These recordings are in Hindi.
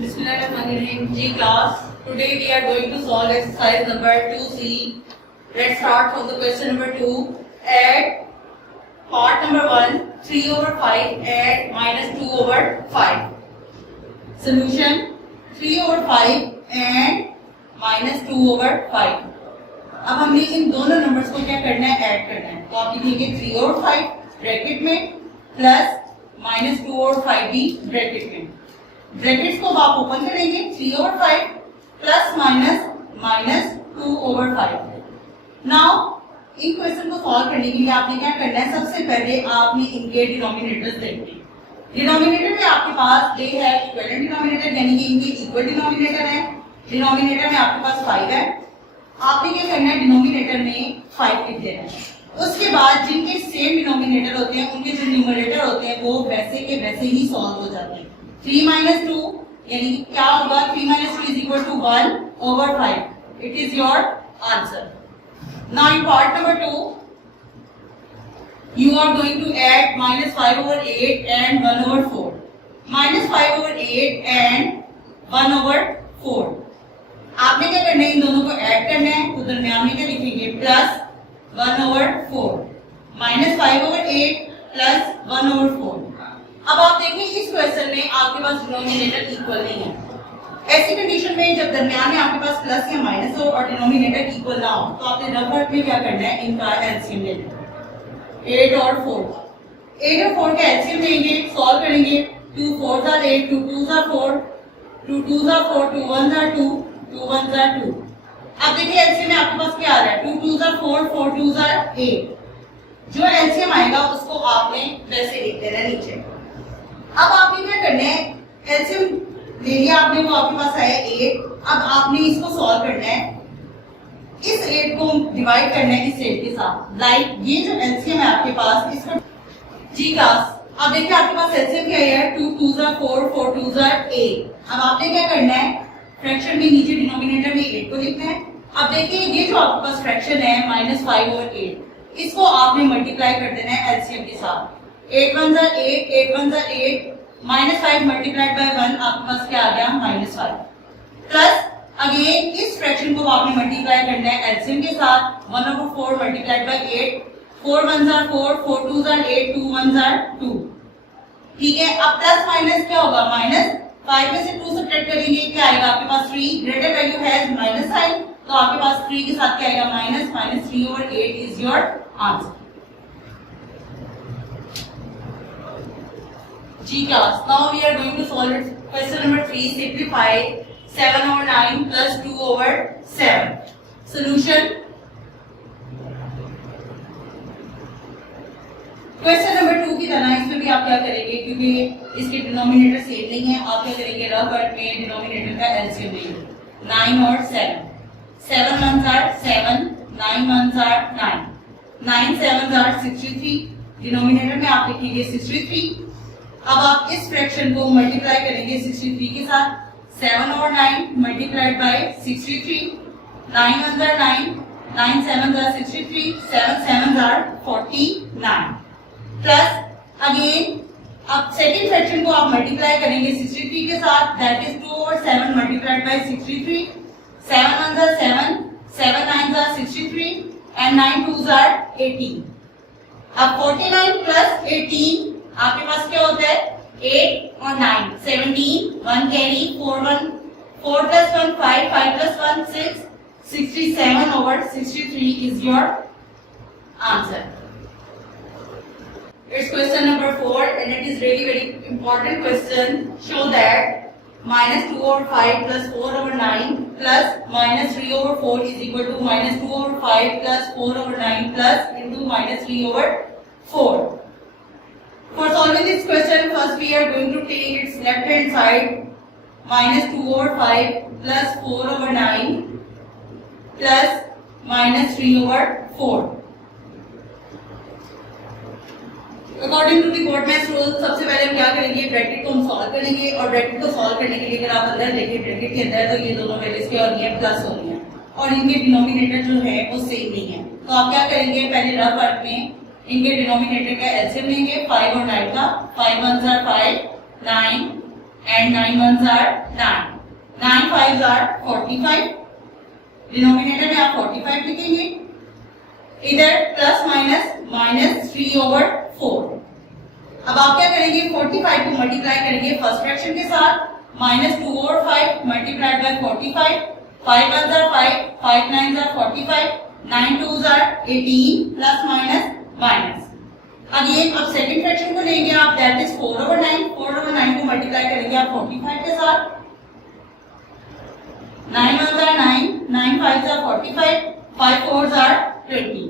Bismillahirrahmanirrahim. G class. Today we are going to solve exercise number 2C. Let's start from the question number 2. Add part number 1, 3 over 5 add minus 2 over 5. Solution 3 over 5 and minus 2 over 5. अब हमने इन दोनों नंबर्स को क्या करना है, ऐड करना है. तो आप लिखेंगे 3 और 5 ब्रैकेट में प्लस माइनस 2 और 5 भी ब्रैकेट में. ब्रैकेट्स को आप ओपन करेंगे 3 over 5 plus minus 2 over 5. Now in question को सॉल्व करने के लिए आपने क्या करना है, सबसे पहले आपने इनके डिनोमिनेटर्स देखने. डिनोमिनेटर में आपके पास दे है इक्विवेलेंट डिनोमिनेटर, यानी कि इनके इक्वल डिनोमिनेटर है. डिनोमिनेटर में आपके पास 5 है. आपने क्या करना है, डिनोमिनेटर में 5 लिख देना है. उसके बाद जिनके सेम डिनोमिनेटर होते हैं उनके जो न्यूमरेटर होते हैं वो वैसे के वैसे ही सॉल्व हो जाते हैं. 3 minus 2 यानी क्या होगा, 3 minus 2 is equal to 1 over 5. It is your answer. Now in part number 2, you are going to add minus 5 over 8 and 1 over 4. Minus 5 over 8 and 1 over 4. आपने क्या करना है, इन दोनों को ऐड करना है. तो दरमियान में क्या लिखेंगे, plus 1 over 4. Minus 5 over 8 plus 1 over 4. अब आप देखिए इस क्वेश्चन में आपके पास डिनोमिनेटर इक्वल नहीं है. ऐसी कंडीशन में जब दरमियान में आपके पास प्लस या माइनस हो और डिनोमिनेटर इक्वल ना हो तो आपने रफ वर्क में क्या करना है, इनका एलसीएम लेना है. 8 और 4. 8 और 4 का एलसीएम लेंगे, सॉल्व करेंगे. 2 4s are 8, 2 2s are 4, 2 2s are 4, 2 1s are 2, 2 1s are 2. अब देखिए एलसीएम में आपके पास क्या आ रहा है, 2 2s are 4, 4 2s are 8. जो एलसीएम आएगा उसको आपने वैसे लिख देना है नीचे. अब आपने क्या करना है, एलसीएम ले लिया आपने, वो आपके पास आया 8. अब आपने इसको सॉल्व करना है. इस 8 को डिवाइड करना है इस 8 के साथ. लाइक ये जो एलसीएम है आपके पास, इसको जी क्लास. अब देखिए आपके पास एलसीएम क्या है, 2 2s are 4, 4 2s are 8. अब आपने क्या करना है, फ्रैक्शन में नीचे डिनोमिनेटर में 8 को लिखना है. अब देखिए ये जो आपके पास फ्रैक्शन है माइनस 5 over 8, इसको आपने मल्टीप्लाई कर देना है एलसीएम के साथ. 8 1s are 8, 8 1s are 8, minus 5 multiplied by 1 आपके पास क्या आ गया, minus 5. प्लस अगेन इस फ्रैक्शन को आपने मल्टीप्लाई करना है एलसीएम के साथ. 1 over 4 multiplied by 8, 4 1s are 4, 4 2s are 8, 2 1s are 2. ठीक है. अब प्लस माइनस क्या होगा, माइनस 5 में से 2 सब्ट्रैक्ट करेंगे, क्या आएगा आपके पास 3. Greater value has minus sign, तो आपके पास 3 के साथ क्या आएगा, minus 3 over 8 is your answer. G class. Now we are going to solve it. Question number 3. Simplify 7 over 9 plus 2 over 7. Solution. Question number 2 की तरह इसमें भी आप क्या करेंगे, क्योंकि इसके डिनोमिनेटर सेम नहीं है, आप क्या करेंगे, रफ वर्क में डिनोमिनेटर का एलसीएम लेंगे. 9 और 7. 7 1s are 7, 9 1s are 9. 9 7s are 63. Denominator में आप लिखेंगे 63. अब आप इस फ्रैक्शन को मल्टीप्लाई करेंगे 63 के साथ. 7 over 9 multiplied by 63. 9 1s are 9, 9 7s are 63, 7 7s are 49. Plus again अब सेकंड फ्रैक्शन को आप मल्टीप्लाई करेंगे 63 के साथ, that is 2 over 7 multiplied by 63. 7 1s are 7, 7 9s are 63 and 9 2s are 18. अब 49 प्लस 18 आपके पास क्या होता है, 8 और 9 17, 1 carry, 4 plus 1 5, 5 plus 1 6, 67 over 63 is your answer. It's question number 4 and it is really very important question. Show that minus 2 over 5 plus 4 over 9 plus minus 3 over 4 is equal to minus 2 over 5 plus 4 over 9 plus into minus 3 over 4. For solving this question, first we are going to take its left hand side, minus 2 over 5 plus 4 over 9 plus minus 3 over 4. According to the Goldman's rule, सबसे पहले हम क्या करेंगे, ब्रैकेट को हम सॉल्व करेंगे और ब्रैकेट को सॉल्व करने के लिए अगर आप अंदर देखिए ब्रैकेट के अंदर तो ये दोनों वैल्यूज क्या हो रही है, प्लस हो रही है और इनके डिनोमिनेटर जो है वो सेम नहीं है. तो आप क्या करेंगे, पहले रफ वर्क में इनके डिनोमिनेटर का एलसीएम लेंगे 5 और 9 का. 5 1s are 5, 9 and 9 ones are 9. 9 5s are 45. Denominator में आप 45 लिखेंगे. इधर प्लस माइनस माइनस 3/4. अब आप क्या करेंगे 45 को मल्टीप्लाई करेंगे फर्स्ट फ्रैक्शन के साथ. -2/5 multiplied by 45. 5 ones are 5, 5 9s are 45, 9 2s are 18 plus minus minus. Again अब सेकंड फ्रैक्शन को लेंगे आप, दैट इज 4/9. 4/9 को मल्टीप्लाई करेंगे आप 45 के साथ. 9 ones are 9, 9 5s are 45, 5 4s are 20.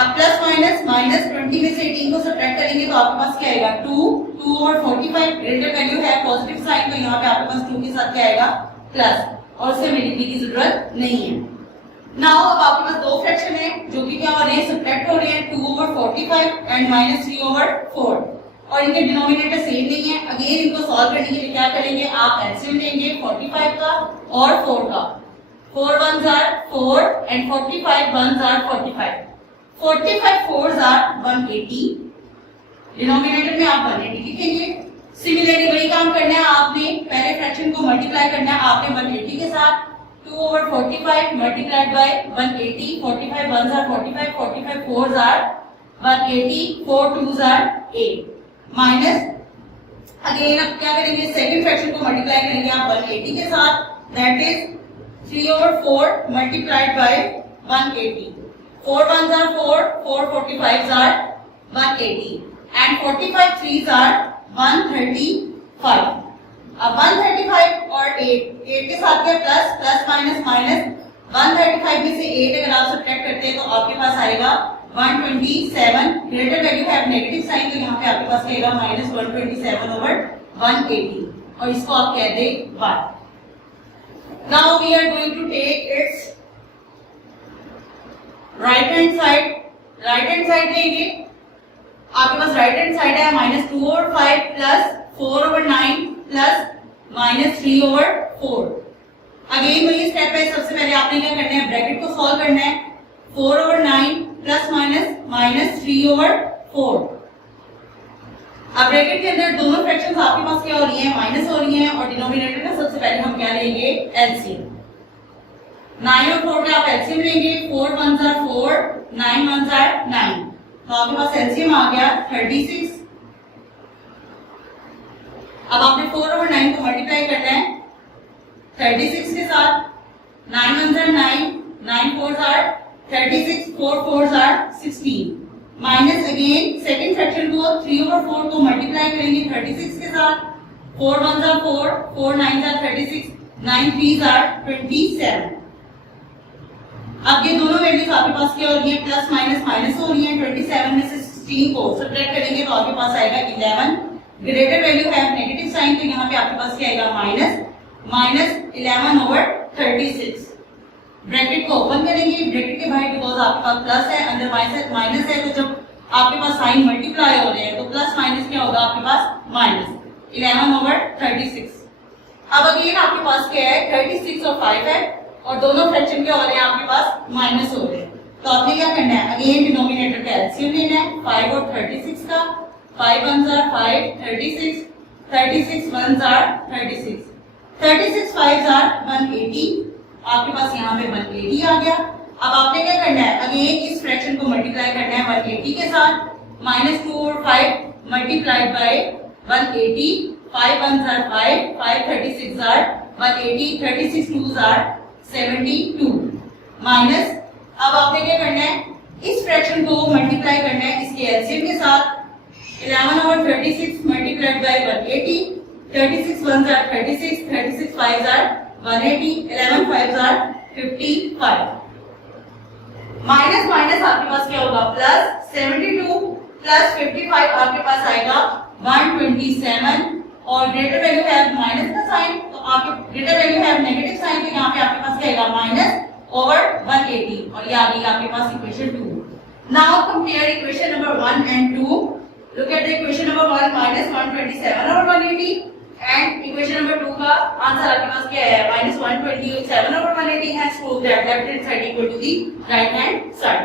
अब प्लस माइनस माइनस 20 में से 18 को सब्ट्रैक्ट करेंगे तो आपके पास क्या आएगा 2 और 45. ग्रेटर वैल्यू है पॉजिटिव साइन, तो यहाँ पे आपके पास 2 के साथ क्या आएगा प्लस, और उससे मिलने की जरूरत नहीं है. नाउ अब आपके पास दो फ्रैक्शन है जो कि क्या हो रहे हैं सब्ट्रैक्ट हो रहे हैं 2/45 एंड -3/4, और इनके डिनोमिनेटर सेम नहीं है. अगेन इनको सॉल्व करने के लिए क्या करेंगे आप एलसीएम लेंगे 45 का और 4 का. 4 ones are 4 and 45 ones are 45. 45 4s are 180. Denominator में आप 180 लिखेंगे. सिमिलरली वही काम करना है आपने, पहले फ्रैक्शन को मल्टीप्लाई करना है आपने 180 के साथ. 2/45 multiplied by 180. 45 ones are 45, 45 4s are 180, 4 2s are 8. Minus again अब क्या करेंगे सेकंड फ्रैक्शन को मल्टीप्लाई करेंगे आप 180 के साथ, that is 3/4 multiplied by 180. 4 ones are 4, 4 45s are 180 and 45 3s are 135. अब 135 और 8 के साथ क्या प्लस प्लस माइनस माइनस. 135 में से 8 अगर आप सब्ट्रैक्ट करते हैं तो आपके पास आएगा 127. ग्रेटर वैल्यू है नेगेटिव साइन, तो यहाँ पे आपके पास आएगा -127/180, और इसको आप कह दे 1. Now we are going to take its right hand side. Right hand side लेंगे, आपके पास राइट हैंड साइड है -2/5 प्लस 4/9 प्लस -3/4. अगेन वही स्टेप है, सबसे पहले आपने क्या करना है ब्रैकेट को सॉल्व करना है. 4/9 प्लस माइनस -3/4. अब ब्रैकेट के अंदर दोनों फ्रैक्शंस आपके पास क्या हो रही हैं माइनस हो रही हैं, और डिनोमिनेटर में सबसे पहले हम क्या लेंगे एलसीएम. 9 और 4 का आप एलसीएम लेंगे. 4 ones are 4, 9 ones are 9, तो आपके पास एलसीएम आ गया 36. अब आपने 4/9 को मल्टीप्लाई करना है 36 के साथ. 9 ones are 9, 9 4s are 36, 4 4s are 16. Minus again second fraction को 3/4 को मल्टीप्लाई करेंगे 36 के साथ. 4 ones are 4, 4 9s are 36, 9 3s are 27. अब ये दोनों वैल्यूज आपके पास क्या हो रही है प्लस माइनस माइनस हो रही है. 27 में से 16 को सब्ट्रैक्ट करेंगे तो आपके पास आएगा 11. ग्रेटर वैल्यू है नेगेटिव साइन, तो यहाँ पे आपके पास क्या आएगा -11/36. ब्रैकेट को ओपन करेंगे, ब्रैकेट के बाहर बिकॉज आपके पास प्लस है अंदर माइनस है, तो जब आपके पास साइन मल्टीप्लाई हो रहे हैं तो प्लस माइनस क्या होगा आपके पास -11/36. अब अगेन आपके पास क्या है 36 और 5 है, और दोनों फ्रैक्शन क्या हो रहे हैं आपके पास माइनस हो रहे हैं, तो आपने क्या करना है अगेन डिनोमिनेटर का एलसीएम लेना है 5 और 36 का. 5 ones are 5, 36, 36 ones are 36, 36 5s are 180. आपके पास यहाँ पे 180 आ गया. अब आपने क्या करना है अगेन इस फ्रैक्शन को मल्टीप्लाई करना है 180 के साथ. -2 और 5 multiplied by 180. 5 ones are 5, 5 36 are 180, 36 2s are 72. Minus अब आपने क्या करना है इस फ्रैक्शन को मल्टीप्लाई करना है इसके एलसीएम के साथ. 11/36 multiplied by 180. 36 ones are 36, 36 5s are 180, 11 5s are 55. Minus minus आपके पास क्या होगा प्लस 72 प्लस 55 आपके पास आएगा 127, और ग्रेटर वैल्यू है माइनस का साइन, तो आपके ग्रेटर वैल्यू है नेगेटिव साइन, तो यहाँ पे आपके पास क्या आएगा -180, और ये आ गई आपके पास equation 2. Now compare equation number 1 and 2. Look at the equation number 1 -127/180 and equation number 2 का आंसर आपके पास क्या है -127/180 has proved that left hand side equal to the right hand side.